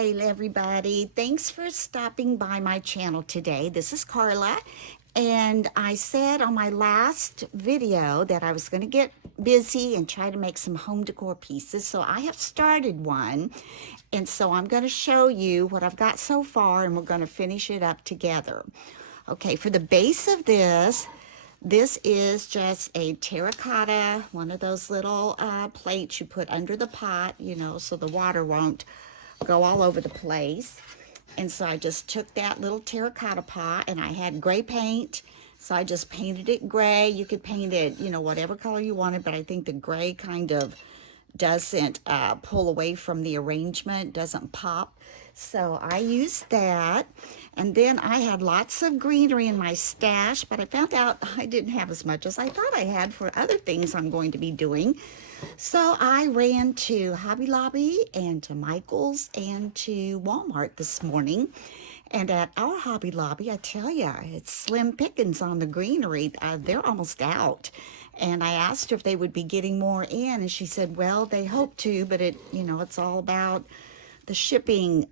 Hi, everybody. Thanks for stopping by my channel today. This is Carla, and I said on my last video that I was going to get busy and try to make some home decor pieces. So I have started one, and so I'm going to show you what I've got so far, and we're going to finish it up together. Okay, for the base of this is just a terracotta, one of those little plates you put under the pot, you know, so the water won't go all over the place. And so I just took that little terracotta pot and I had gray paint. So I just painted it gray. You could paint it, you know, whatever color you wanted, but I think the gray kind of doesn't pull away from the arrangement, doesn't pop. So I used that. And then I had lots of greenery in my stash, but I found out I didn't have as much as I thought I had for other things I'm going to be doing. So I ran to Hobby Lobby and to Michael's and to Walmart this morning. And at our Hobby Lobby, I tell you, it's slim pickings on the greenery. They're almost out. And I asked her if they would be getting more in, and she said, well, they hope to, but it's all about the shipping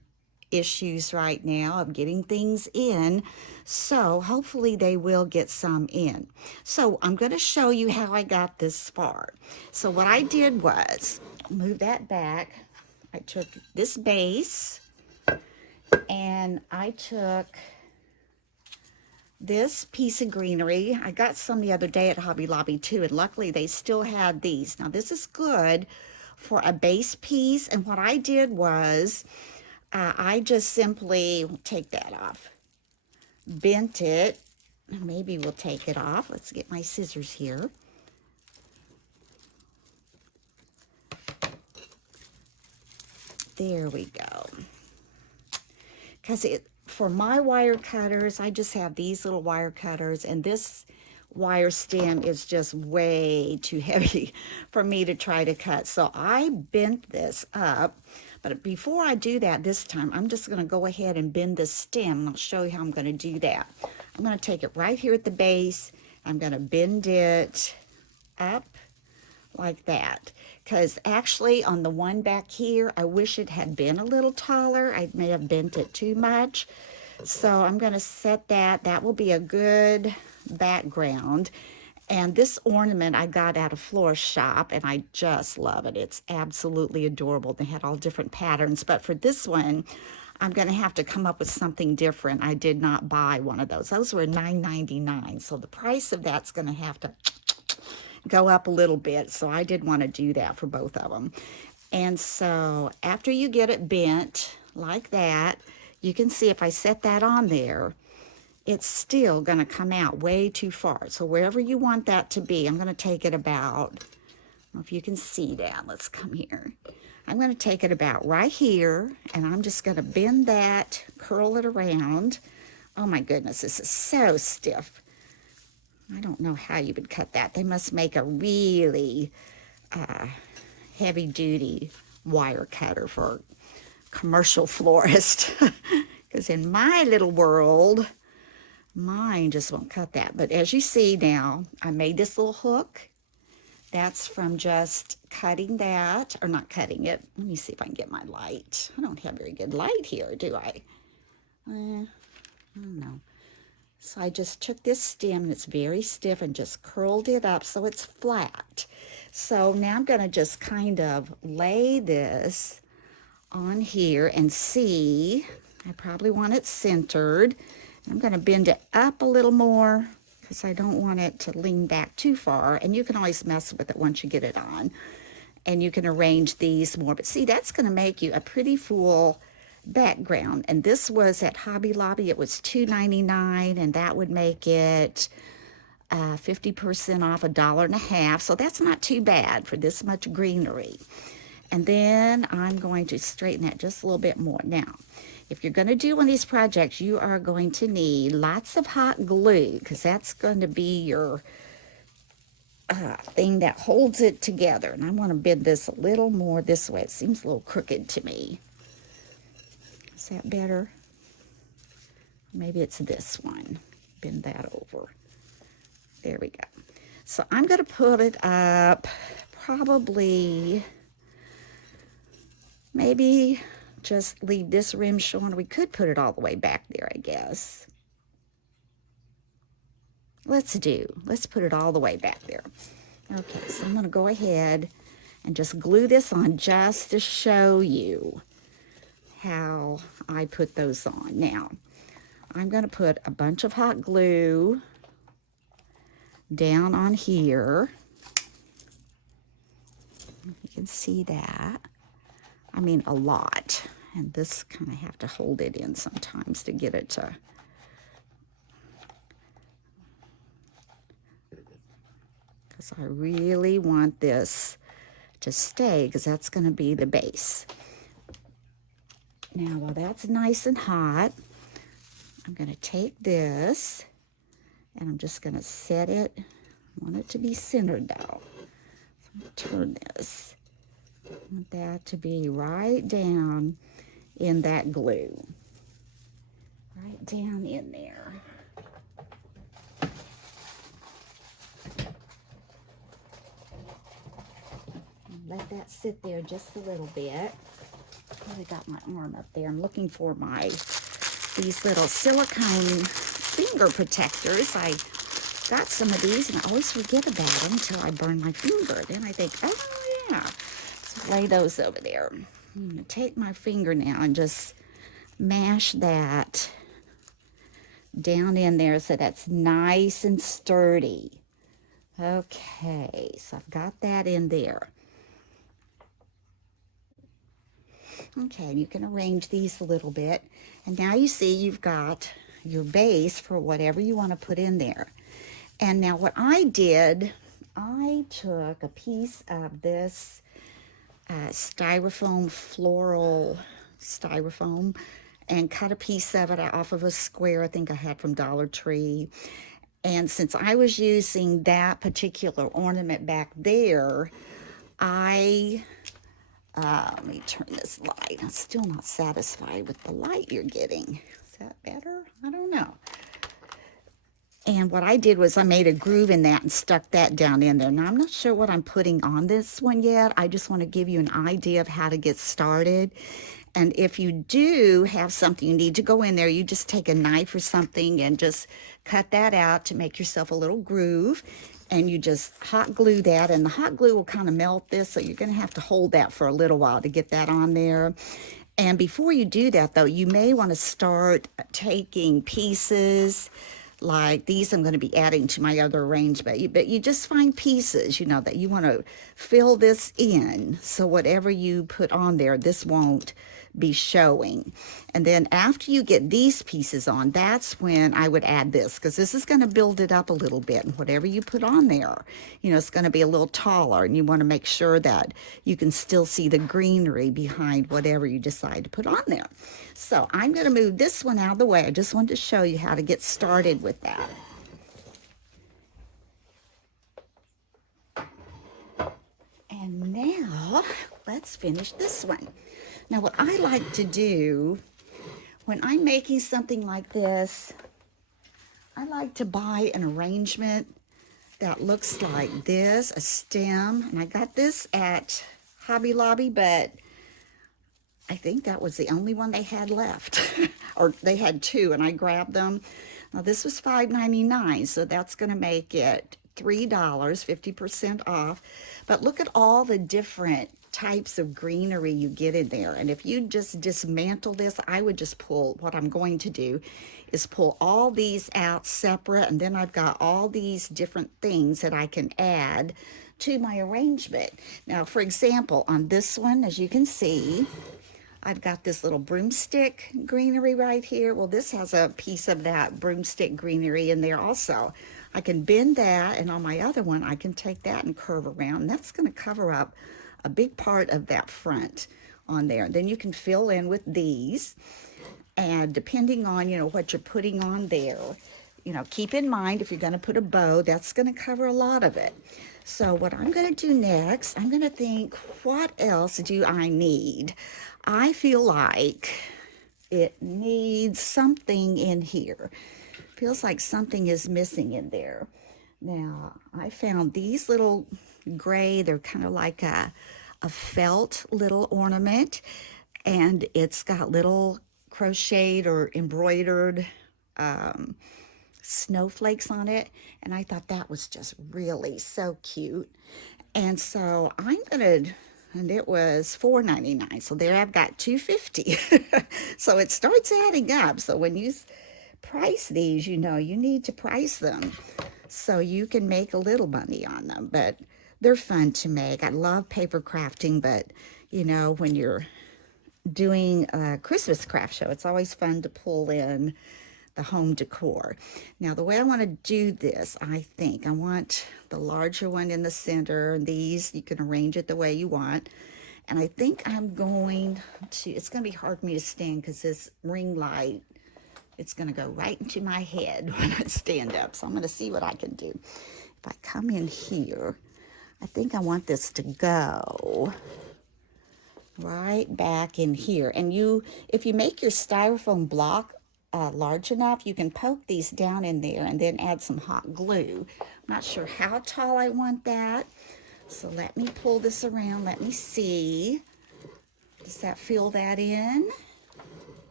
issues right now of getting things in. So hopefully they will get some in. So I'm going to show you how I got this far. So what I did was move that back. I took this base and I took this piece of greenery. I got some the other day at Hobby Lobby too, and luckily they still had these. Now this is good for a base piece, and what I did was I just simply take that off, bent it. Maybe we'll take it off. Let's get my scissors here. There we go. Because for my wire cutters, I just have these little wire cutters, and this wire stem is just way too heavy for me to try to cut. So I bent this up. But before I do that this time, I'm just going to go ahead and bend the stem, and I'll show you how I'm going to do that. I'm going to take it right here at the base. I'm going to bend it up like that, because actually on the one back here, I wish it had been a little taller. I may have bent it too much. So I'm going to set that. That will be a good background. And this ornament I got at a florist shop, and I just love it. It's absolutely adorable. They had all different patterns, but for this one, I'm going to have to come up with something different. I did not buy one of those. Those were $9.99, so the price of that's going to have to go up a little bit, so I did want to do that for both of them. And so after you get it bent like that, you can see if I set that on there, it's still going to come out way too far. So wherever you want that to be, I'm going to take it about, I don't know if you can see that. Let's come here. I'm going to take it about right here, and I'm just going to bend that, curl it around. Oh my goodness, this is so stiff. I don't know how you would cut that. They must make a really heavy-duty wire cutter for commercial florist. Because in my little world, mine just won't cut that. But as you see now, I made this little hook. That's from just cutting that, or not cutting it. Let me see if I can get my light. I don't have very good light here, do I? I don't know. So I just took this stem, and it's very stiff, and just curled it up so it's flat. So now I'm going to just kind of lay this on here and see. I probably want it centered. I'm going to bend it up a little more because I don't want it to lean back too far. And you can always mess with it once you get it on. And you can arrange these more. But see, that's going to make you a pretty full background. And this was at Hobby Lobby. It was $2.99, and that would make it 50% off, $1.50. So that's not too bad for this much greenery. And then I'm going to straighten that just a little bit more. Now, if you're going to do one of these projects, you are going to need lots of hot glue, because that's going to be your thing that holds it together. And I want to bend this a little more this way. It seems a little crooked to me. Is that better? Maybe it's this one. Bend that over. There we go. So I'm going to put it up probably maybe just leave this rim showing. We could put it all the way back there, I guess. Let's put it all the way back there. Okay, so I'm going to go ahead and just glue this on just to show you how I put those on. Now, I'm going to put a bunch of hot glue down on here. You can see that. I mean, a lot. And this kind of have to hold it in sometimes to get it to... because I really want this to stay, because that's going to be the base. Now, while that's nice and hot, I'm going to take this and I'm just going to set it. I want it to be centered though. So I'm going to turn this. I want that to be right down in that glue. Right down in there. Let that sit there just a little bit. I got my arm up there. I'm looking for these little silicone finger protectors. I got some of these and I always forget about them until I burn my finger. Then I think, oh yeah. So lay those over there. I'm going to take my finger now and just mash that down in there so that's nice and sturdy. Okay, so I've got that in there. Okay, you can arrange these a little bit. And now you see you've got your base for whatever you want to put in there. And now what I did, I took a piece of this styrofoam, floral styrofoam, and cut a piece of it off of a square I think I had from Dollar Tree. And since I was using that particular ornament back there, let me turn this light. I'm still not satisfied with the light you're getting. Is that better? I don't know. And what I did was I made a groove in that and stuck that down in there. Now, I'm not sure what I'm putting on this one yet. I just want to give you an idea of how to get started. And if you do have something you need to go in there, you just take a knife or something and just cut that out to make yourself a little groove. And you just hot glue that, and the hot glue will kind of melt this, so you're going to have to hold that for a little while to get that on there. And before you do that, though, you may want to start taking pieces like these. I'm going to be adding to my other arrangement, but you just find pieces, that you want to fill this in, so whatever you put on there, this won't be showing. And then after you get these pieces on, that's when I would add this, because this is going to build it up a little bit. And whatever you put on there, it's going to be a little taller, and you want to make sure that you can still see the greenery behind whatever you decide to put on there. So I'm going to move this one out of the way. I just wanted to show you how to get started with that. And now let's finish this one. Now, what I like to do when I'm making something like this, I like to buy an arrangement that looks like this, a stem. And I got this at Hobby Lobby, but I think that was the only one they had left. Or they had two, and I grabbed them. Now, this was $5.99, so that's going to make it $3, 50% off. But look at all the different types of greenery you get in there. And if you just dismantle this, I would just pull, what I'm going to do is pull all these out separate, and then I've got all these different things that I can add to my arrangement. Now, for example, on this one, as you can see, I've got this little broomstick greenery right here. Well, this has a piece of that broomstick greenery in there also. I can bend that, and on my other one, I can take that and curve around. And that's going to cover up a big part of that front on there. Then you can fill in with these, and depending on, what you're putting on there, keep in mind if you're going to put a bow, that's going to cover a lot of it. So what I'm going to do next, I'm going to think, what else do I need? I feel like it needs something in here. Feels like something is missing in there. Now, I found these little gray, they're kind of like a felt little ornament. and it's got little crocheted or embroidered um, snowflakes on it, and I thought that was just really so cute. And so I'm gonna, and it was $4.99. So there I've got $2.50. So it starts adding up. So when you price these, you know, you need to price them so you can make a little money on them. But they're fun to make. I love paper crafting, but you know, when you're doing a Christmas craft show, it's always fun to pull in the home decor. Now, the way I want to do this, I think I want the larger one in the center, and these you can arrange it the way you want. And I think I'm going to, it's going to be hard for me to stand because this ring light, it's going to go right into my head when I stand up. So I'm going to see what I can do. If I come in here, I think I want this to go right back in here. And you, if you make your styrofoam block large enough, you can poke these down in there and then add some hot glue. I'm not sure how tall I want that. So let me pull this around. Let me see. Does that fill that in?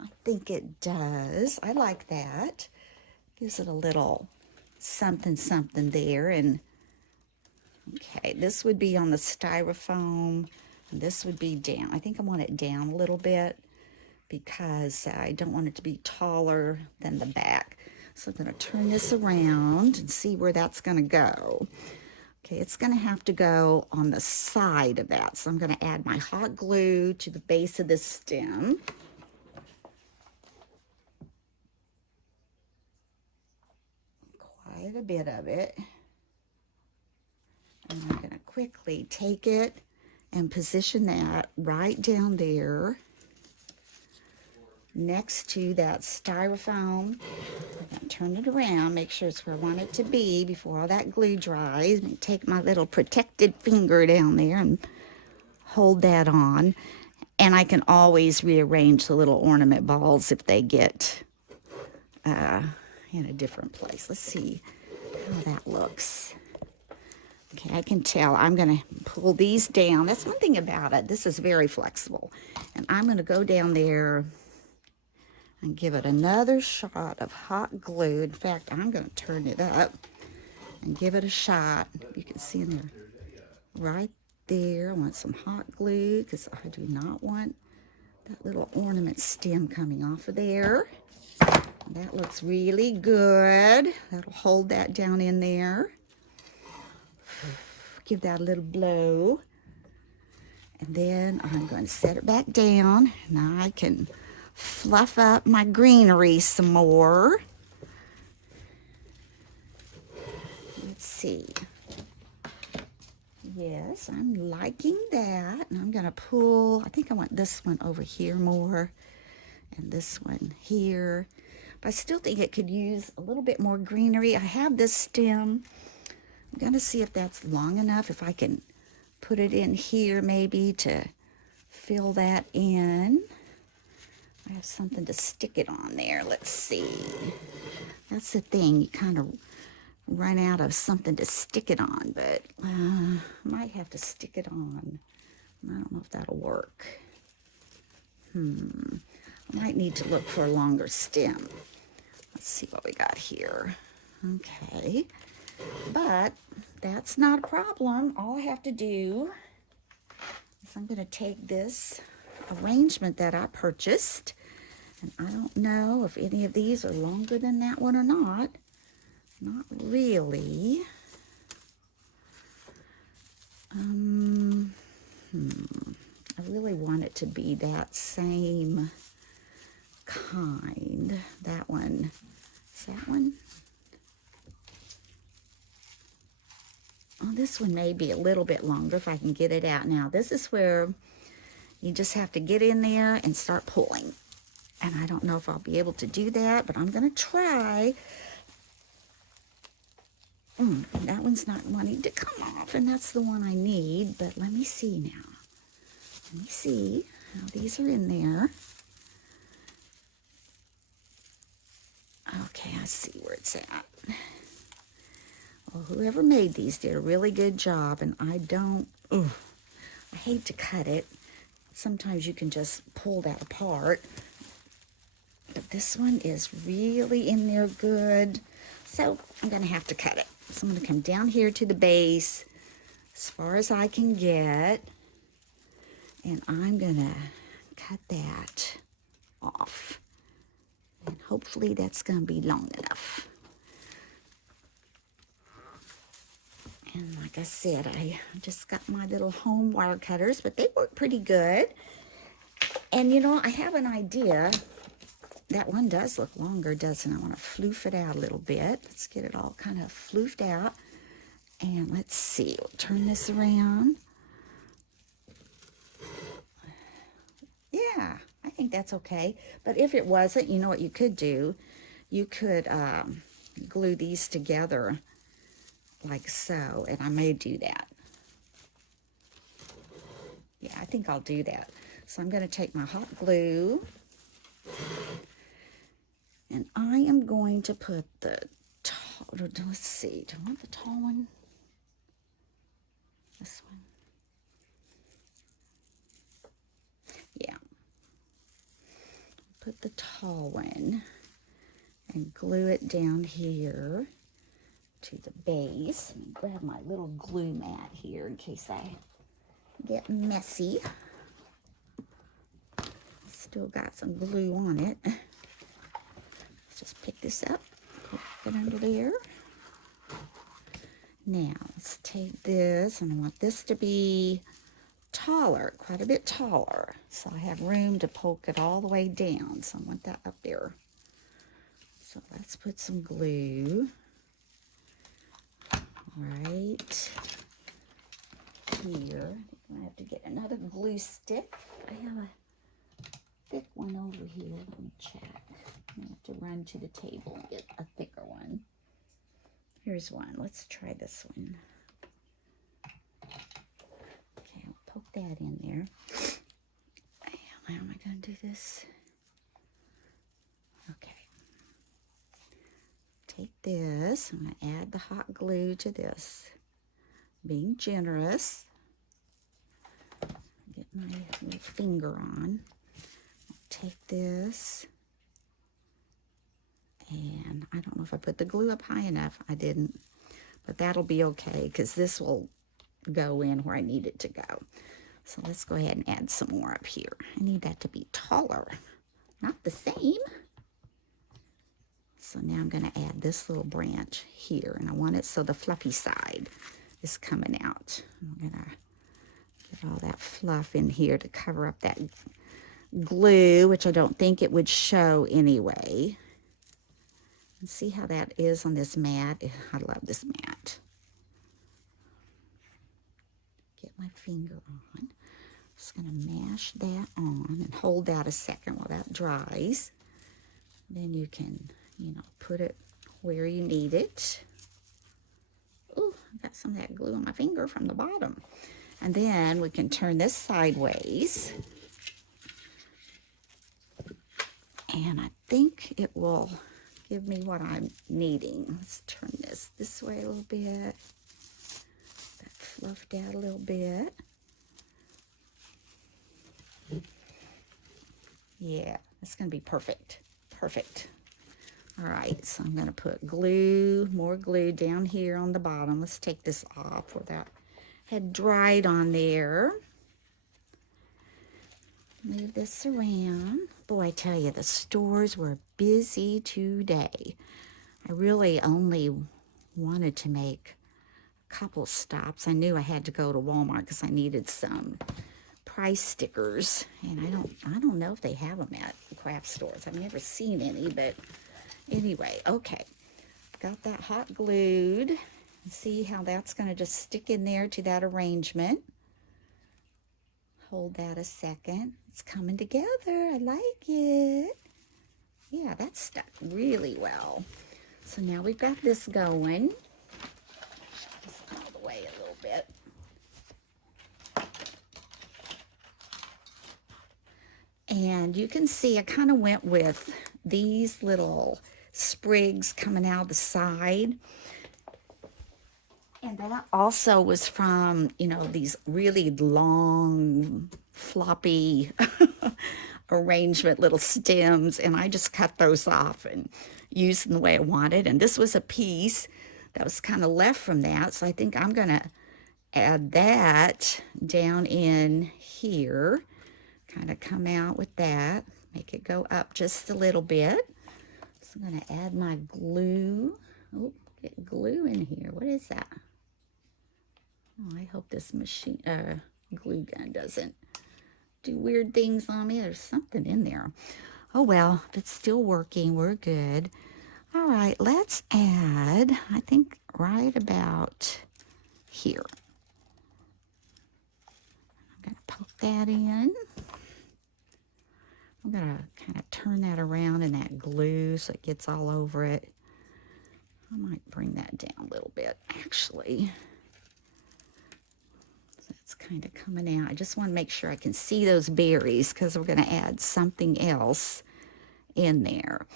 I think it does. I like that. Gives it a little something something there. And okay, this would be on the styrofoam, and this would be down. I think I want it down a little bit because I don't want it to be taller than the back. So I'm going to turn this around and see where that's going to go. Okay, it's going to have to go on the side of that. So I'm going to add my hot glue to the base of this stem. Quite a bit of it. And I'm going to quickly take it and position that right down there next to that styrofoam. I'm going to turn it around, make sure it's where I want it to be before all that glue dries. And take my little protected finger down there and hold that on. And I can always rearrange the little ornament balls if they get in a different place. Let's see how that looks. Okay, I can tell. I'm going to pull these down. That's one thing about it. This is very flexible. And I'm going to go down there and give it another shot of hot glue. In fact, I'm going to turn it up and give it a shot. You can see in there, right there. I want some hot glue because I do not want that little ornament stem coming off of there. That looks really good. That'll hold that down in there. Give that a little blow. And then I'm going to set it back down. Now I can fluff up my greenery some more. Let's see. Yes, I'm liking that. And I'm going to pull, I think I want this one over here more. And this one here. But I still think it could use a little bit more greenery. I have this stem. I'm going to see if that's long enough, if I can put it in here maybe to fill that in. I have something to stick it on there. Let's see. That's the thing. You kind of run out of something to stick it on, but I might have to stick it on. I don't know if that'll work. I might need to look for a longer stem. Let's see what we got here. Okay. But that's not a problem. All I have to do is I'm going to take this arrangement that I purchased, and I don't know if any of these are longer than that one or not. Not really. I really want it to be that same kind. That one. Is that one? Oh, this one may be a little bit longer if I can get it out now. This is where you just have to get in there and start pulling. And I don't know if I'll be able to do that, but I'm going to try. That one's not wanting to come off, and that's the one I need. But let me see now. Let me see how these are in there. Okay, I see where it's at. Well, whoever made these did a really good job, and I hate to cut it. Sometimes you can just pull that apart. But this one is really in there good. So I'm going to have to cut it. So I'm going to come down here to the base as far as I can get. And I'm going to cut that off. And hopefully that's going to be long enough. And like I said, I just got my little home wire cutters, but they work pretty good. And you know, I have an idea. That one does look longer, doesn't it? I want to floof it out a little bit. Let's get it all kind of floofed out. And let's see, we'll turn this around. Yeah, I think that's okay. But if it wasn't, you know what you could do? You could glue these together like so, and I may do that. Yeah, I think I'll do that. So I'm going to take my hot glue, and I am going to put the tall, let's see, do I want the tall one? This one. Yeah. Put the tall one and glue it down here to the base. Let me grab my little glue mat here in case I get messy. Still got some glue on it. Let's just pick this up, put it under there. Now let's take this, and I want this to be taller, quite a bit taller. So I have room to poke it all the way down. So I want that up there. So let's put some glue right here. I have to get another glue stick. I have a thick one over here. Let me check. I have to run to the table and get a thicker one. Here's one. Let's try this one. Okay, I'll poke that in there. How am I going to do this? Okay. Take this. I'm going to add the hot glue to this. Being generous. Get my little finger on. Take this, and I don't know if I put the glue up high enough. I didn't, but that'll be okay because this will go in where I need it to go. So let's go ahead and add some more up here. I need that to be taller, not the same. So now I'm going to add this little branch here, and I want it so the fluffy side is coming out. I'm going to get all that fluff in here to cover up that glue, which I don't think it would show anyway. And see how that is on this mat. I love this mat. Get my finger on. Just going to mash that on and hold that a second while that dries. Then you can, you know, put it where you need it. Oh, I got some of that glue on my finger from the bottom. And then we can turn this sideways. And I think it will give me what I'm needing. Let's turn this way a little bit. That fluffed out a little bit. Yeah, that's going to be perfect. Perfect. All right, so I'm going to put glue, more glue down here on the bottom. Let's take this off where that had dried on there. Move this around. Boy, I tell you, the stores were busy today. I really only wanted to make a couple stops. I knew I had to go to Walmart because I needed some price stickers, and I don't know if they have them at craft stores. I've never seen any, but anyway, okay. Got that hot glued. See how that's going to just stick in there to that arrangement. Hold that a second. It's coming together. I like it. Yeah, that's stuck really well. So now we've got this going. Just out of the way a little bit. And you can see I kind of went with these little sprigs coming out the side. And that also was from, you know, these really long floppy arrangement, little stems, and I just cut those off and used them the way I wanted. And this was a piece that was kind of left from that, so I think I'm going to add that down in here, kind of come out with that, make it go up just a little bit. So I'm going to add my glue. Oh, get glue in here. What is that? Oh, I hope this machine, glue gun doesn't do weird things on me. There's something in there. Oh well, if it's still working, we're good. All right, let's add, I think right about here. I'm going to poke that in. I'm going to kind of turn that around in that glue so it gets all over it. I might bring that down a little bit, actually. So it's kind of coming out. I just want to make sure I can see those berries because we're going to add something else in there.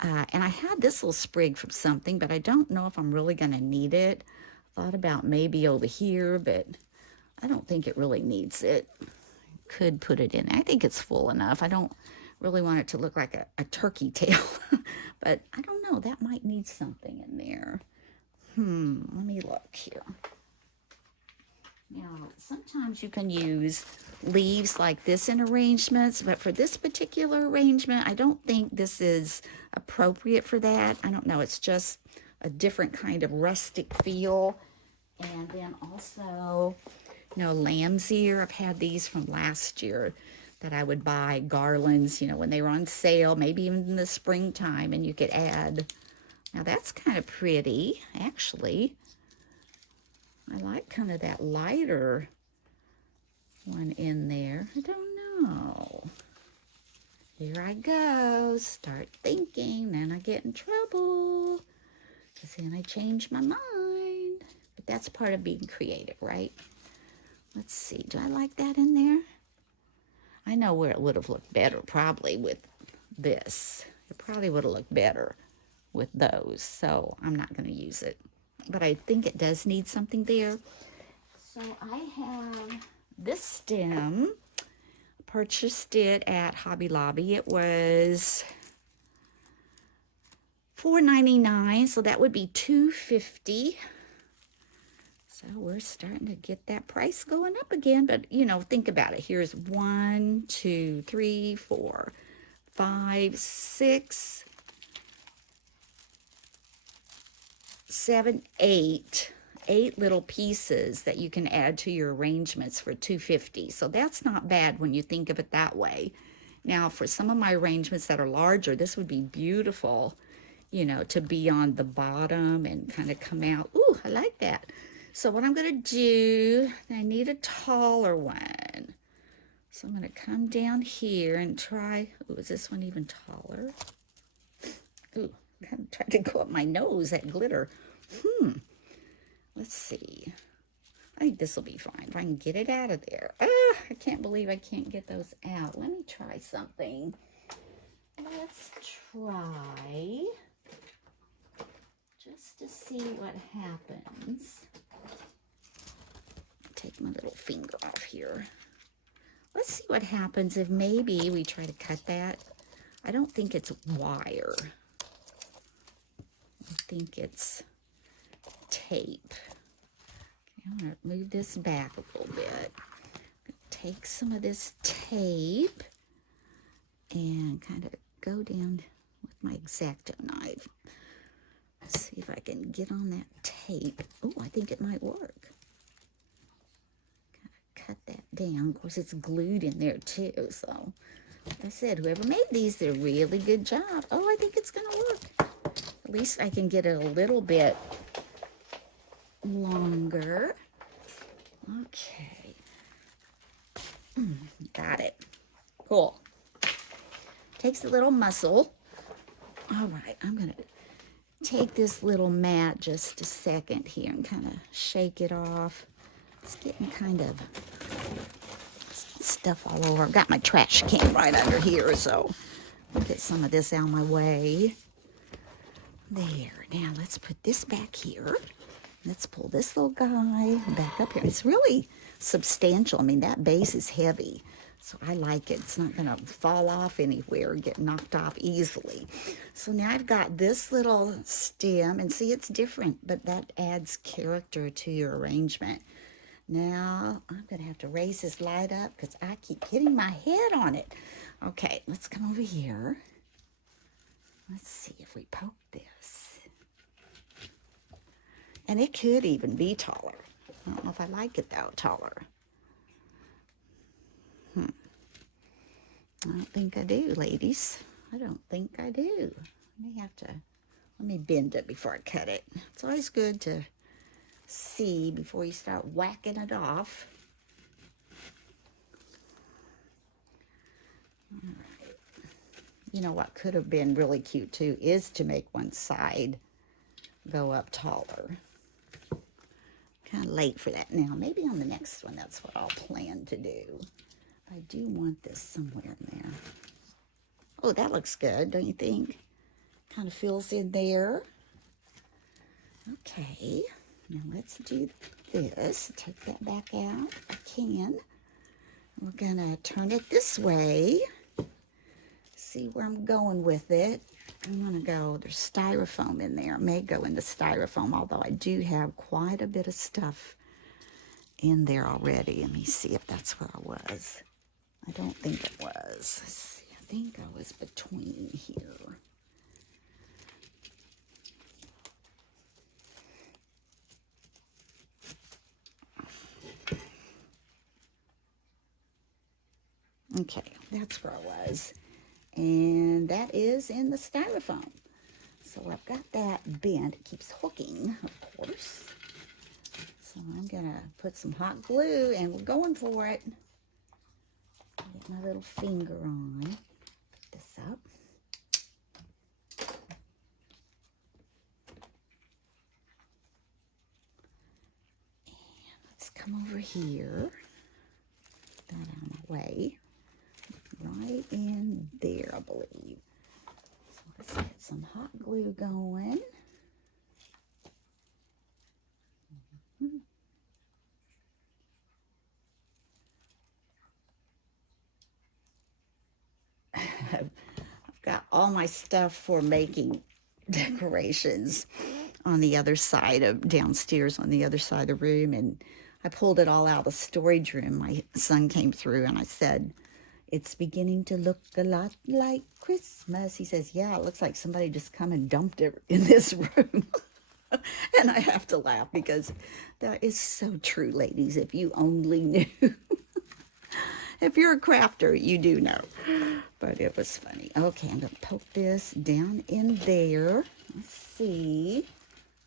And I had this little sprig from something, but I don't know if I'm really going to need it. Thought about maybe over here, but I don't think it really needs it. Could put it in. I think it's full enough. I don't really want it to look like a turkey tail, but I don't know. That might need something in there. Let me look here. Now, sometimes you can use leaves like this in arrangements, but for this particular arrangement, I don't think this is appropriate for that. I don't know. It's just a different kind of rustic feel. And then also, you know, lamb's ear. I've had these from last year that I would buy garlands, you know, when they were on sale, maybe even in the springtime, and you could add. Now, that's kind of pretty, actually. I like kind of that lighter one in there. I don't know. Here I go. Start thinking. Then I get in trouble. Because then I change my mind. But that's part of being creative, right? Let's see. Do I like that in there? I know where it would have looked better probably with this. It probably would have looked better with those. So I'm not going to use it. But I think it does need something there. So I have this stem. Purchased it at Hobby Lobby. It was $4.99, so that would be $2.50. So we're starting to get that price going up again. But, you know, think about it. Here's 1, 2, 3, 4, 5, 6, 7, 8 little pieces that you can add to your arrangements for $2.50. So that's not bad when you think of it that way. Now, for some of my arrangements that are larger, this would be beautiful, you know, to be on the bottom and kind of come out. Ooh, I like that. So what I'm going to do, I need a taller one. So I'm going to come down here and try, ooh, is this one even taller? Ooh, kind of tried to go up my nose, that glitter. Let's see. I think this will be fine if I can get it out of there. I can't believe I can't get those out. Let me try something. Let's try just to see what happens. Take my little finger off here. Let's see what happens if maybe we try to cut that. I don't think it's wire. I think it's tape. Okay, I'm going to move this back a little bit. Take some of this tape and kind of go down with my X-Acto knife. Let's see if I can get on that tape. Oh, I think it might work. Cut that down. Of course, it's glued in there too. So, like I said, whoever made these did a really good job. Oh, I think it's going to work. At least I can get it a little bit longer. Okay. Got it. Cool. Takes a little muscle. All right, I'm going to take this little mat just a second here and kind of shake it off. It's getting kind of stuff all over. I've got my trash can right under here, so I'll get some of this out of my way. There. Now let's put this back here. Let's pull this little guy back up here. It's really substantial. I mean, that base is heavy. So I like it. It's not going to fall off anywhere or get knocked off easily. So now I've got this little stem, and see, it's different, but that adds character to your arrangement. Now I'm going to have to raise this light up because I keep hitting my head on it. Okay, let's come over here. Let's see if we poke this. And it could even be taller. I don't know if I like it though, taller. I don't think I do, ladies. I don't think I do. Let me bend it before I cut it. It's always good to see before you start whacking it off. All right. You know what could have been really cute too is to make one side go up taller. Kind of late for that now. Maybe on the next one, that's what I'll plan to do. I do want this somewhere in there. Oh, that looks good, don't you think? Kind of fills in there. Okay, now let's do this. Take that back out if I can. We're gonna turn it this way. See where I'm going with it. I'm gonna go, there's styrofoam in there. It may go in the styrofoam, although I do have quite a bit of stuff in there already. Let me see if that's where I was. I don't think it was. Let's see, I think I was between here. Okay, that's where I was. And that is in the styrofoam. So I've got that bent. It keeps hooking, of course. So I'm gonna put some hot glue and we're going for it. Get my little finger on. Put this up. And let's come over here. Put that out of my way. Right in there, I believe. So let's get some hot glue going. I've got all my stuff for making decorations on the other side of downstairs, on the other side of the room, and I pulled it all out of the storage room. My son came through and I said, "It's beginning to look a lot like Christmas." He says, "Yeah, it looks like somebody just come and dumped it in this room." And I have to laugh because that is so true, ladies. If you only knew. If you're a crafter, you do know. But it was funny. Okay, I'm going to poke this down in there. Let's see.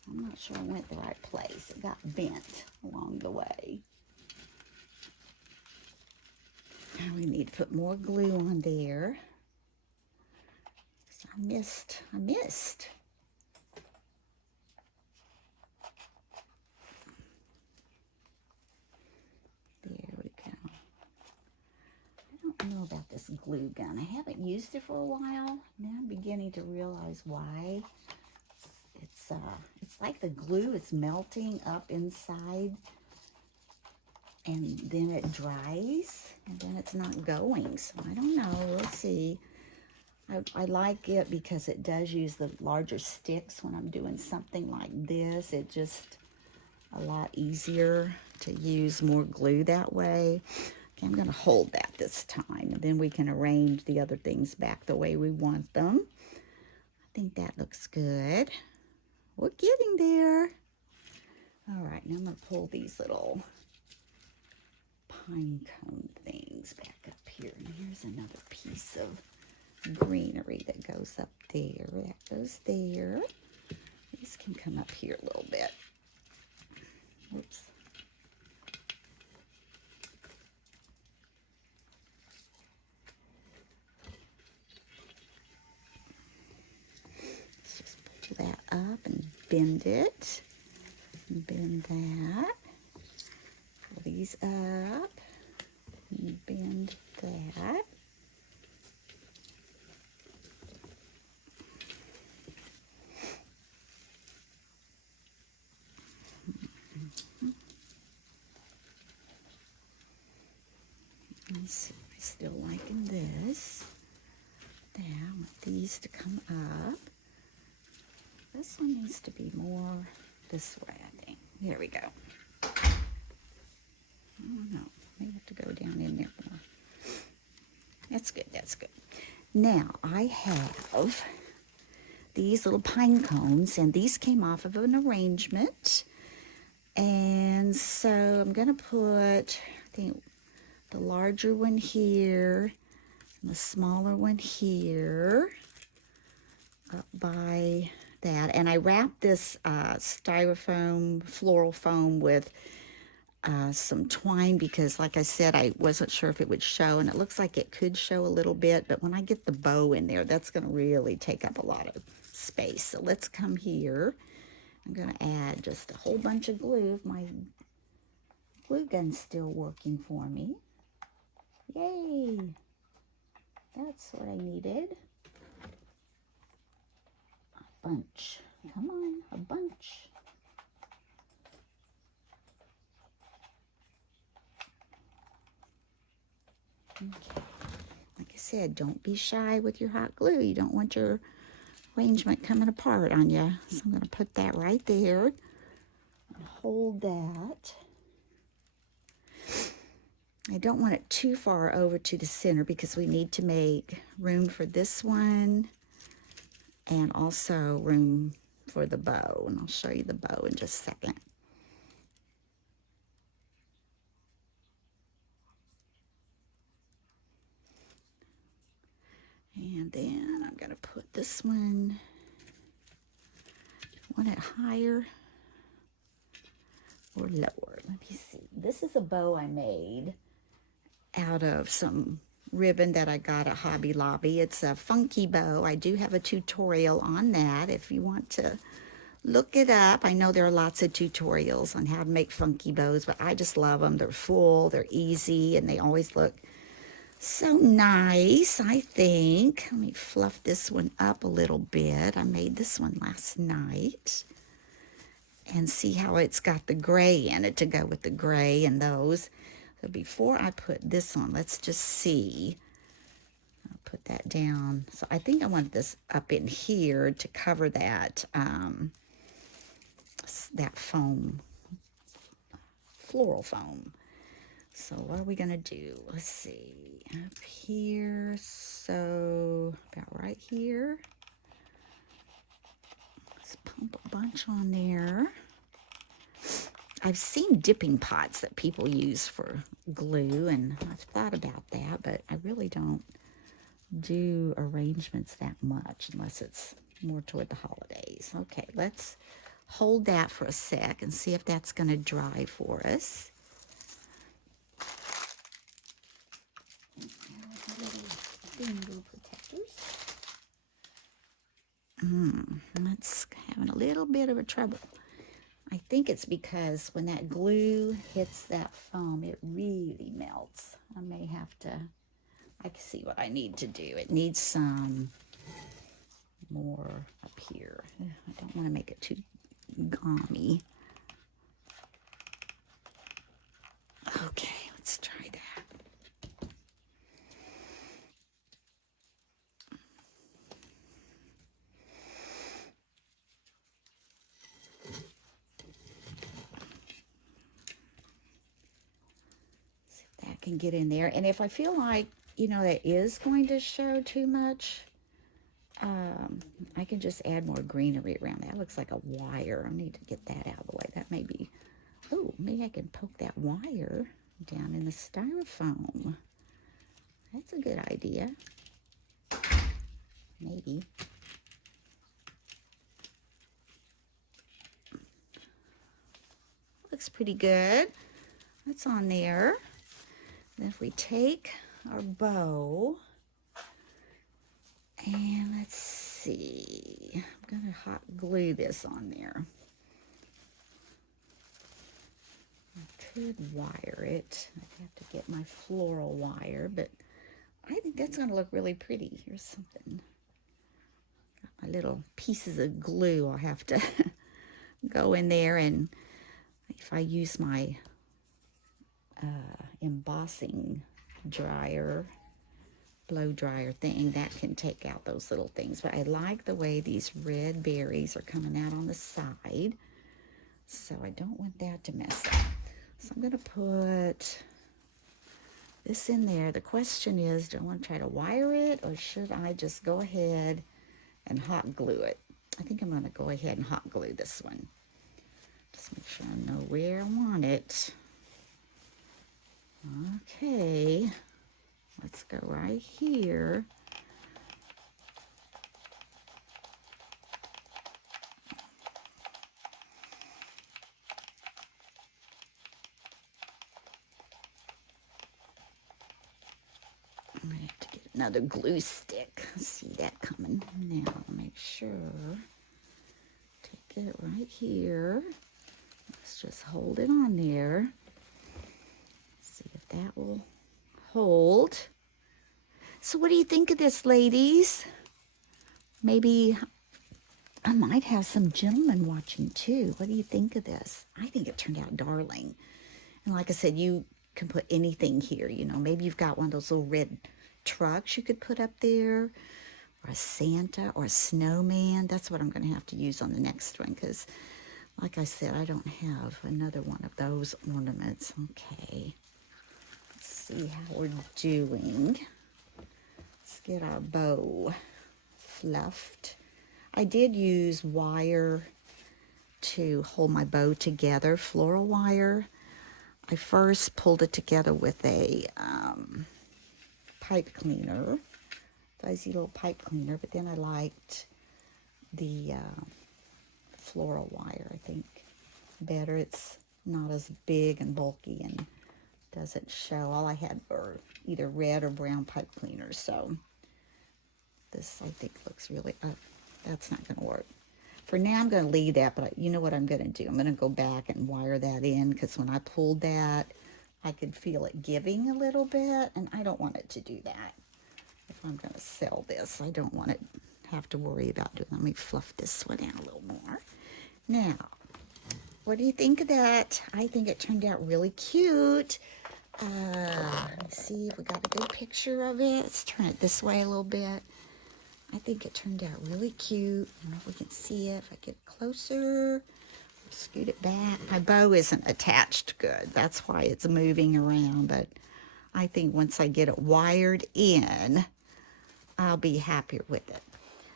I'm not sure I went the right place. It got bent along the way. Now we need to put more glue on there. So I missed. There we go. I don't know about this glue gun. I haven't used it for a while. Now I'm beginning to realize why. It's like the glue is melting up inside, and then it dries, and then it's not going. So I don't know. We'll see. I like it because it does use the larger sticks when I'm doing something like this. It's just a lot easier to use more glue that way. Okay, I'm going to hold that this time, and then we can arrange the other things back the way we want them. I think that looks good. We're getting there. All right, now I'm going to pull these little pine cone things back up here. And here's another piece of greenery that goes up there. That goes there. These can come up here a little bit. Oops. Let's just pull that up and bend it. Bend that. Pull these up. And bend that. Still liking this. Now I want these to come up. This one needs to be more this way, I think. There we go. I don't know. Maybe have to go down in there more. That's good, that's good. Now I have these little pine cones, and these came off of an arrangement. And so I'm going to put, I think, the larger one here and the smaller one here up by that. And I wrapped this styrofoam, floral foam with some twine because, like I said, I wasn't sure if it would show, and it looks like it could show a little bit, but when I get the bow in there, that's going to really take up a lot of space. So let's come here. I'm going to add just a whole bunch of glue. My glue gun's still working for me. Yay! That's what I needed. A bunch. Come on, a bunch. Okay. Like I said, don't be shy with your hot glue. You don't want your arrangement coming apart on you. So I'm going to put that right there and hold that. I don't want it too far over to the center because we need to make room for this one and also room for the bow. And I'll show you the bow in just a second. And then I'm going to put this one, want it higher or lower? Let me see. This is a bow I made out of some ribbon that I got at Hobby Lobby. It's a funky bow. I do have a tutorial on that if you want to look it up. I know there are lots of tutorials on how to make funky bows, but I just love them. They're full, they're easy, and they always look so nice, I think. Let me fluff this one up a little bit. I made this one last night. And see how it's got the gray in it to go with the gray and those. So before I put this on, let's just see. I'll put that down. So I think I want this up in here to cover that, that foam, floral foam. So what are we going to do? Let's see. Up here, so about right here. Let's pump a bunch on there. I've seen dipping pots that people use for glue, and I've thought about that, but I really don't do arrangements that much unless it's more toward the holidays. Okay, let's hold that for a sec and see if that's going to dry for us. Little protectors. That's having a little bit of a trouble. I think it's because when that glue hits that foam, it really melts. I may have to, I can see what I need to do. It needs some more up here. I don't want to make it too gummy. Okay, let's try that. Can get in there, and if I feel like, you know, that is going to show too much, I can just add more greenery around that. It looks like a wire. I need to get that out of the way. That may be, oh, maybe I can poke that wire down in the styrofoam. That's a good idea. Maybe. Looks pretty good. That's on there. Then if we take our bow, and let's see, I'm going to hot glue this on there. I could wire it. I'd have to get my floral wire, but I think that's going to look really pretty. Here's something. Got my little pieces of glue. I'll have to go in there, and if I use my embossing dryer, blow dryer thing that can take out those little things. But I like the way these red berries are coming out on the side, so I don't want that to mess up. So I'm going to put this in there. The question is, do I want to try to wire it, or should I just go ahead and hot glue it? I think I'm going to go ahead and hot glue this one. Just make sure I know where I want it. Okay, let's go right here. I'm going to have to get another glue stick. See that coming. Now, make sure. Take it right here. Let's just hold it on there. See if that will hold. So what do you think of this, ladies? Maybe I might have some gentlemen watching too. What do you think of this? I think it turned out darling. And like I said, you can put anything here. You know, maybe you've got one of those little red trucks you could put up there, or a Santa or a snowman. That's what I'm going to have to use on the next one, because like I said, I don't have another one of those ornaments. Okay, let's see how we're doing. Let's get our bow fluffed. I did use wire to hold my bow together, floral wire. I first pulled it together with a pipe cleaner, fuzzy little pipe cleaner, but then I liked the floral wire, I think, better. It's not as big and bulky and doesn't show. All I had were either red or brown pipe cleaners, so this, I think, looks really, that's not going to work. For now, I'm going to leave that, but you know what I'm going to do? I'm going to go back and wire that in, because when I pulled that, I could feel it giving a little bit, and I don't want it to do that. If I'm going to sell this, I don't want it have to worry about doing. Let me fluff this one out a little more. Now, what do you think of that? I think it turned out really cute. Let's see if we got a good picture of it. Let's turn it this way a little bit. I think it turned out really cute. I don't know if we can see it. If I get closer, scoot it back. My bow isn't attached good. That's why it's moving around. But I think once I get it wired in, I'll be happier with it.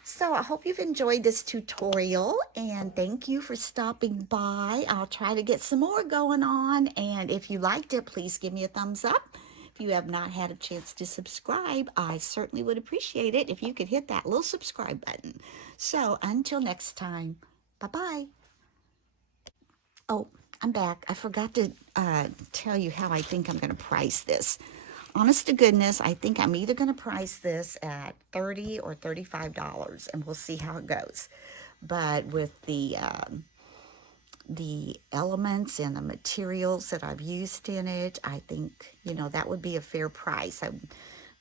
So I hope you've enjoyed this tutorial, and thank you for stopping by. I'll try to get some more going on, and if you liked it, please give me a thumbs up. If you have not had a chance to subscribe, I certainly would appreciate it if you could hit that little subscribe button. So until next time, bye-bye. Oh, I'm back. I forgot to tell you how I think I'm going to price this. Honest to goodness, I think I'm either going to price this at $30 or $35, and we'll see how it goes. But with the elements and the materials that I've used in it, I think, you know, that would be a fair price. I'm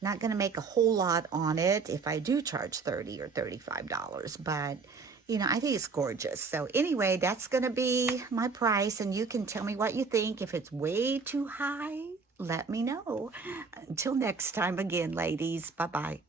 not going to make a whole lot on it if I do charge $30 or $35, but you know, I think it's gorgeous. So anyway, that's going to be my price, and you can tell me what you think. If it's way too high, let me know. Until next time again, ladies, bye-bye.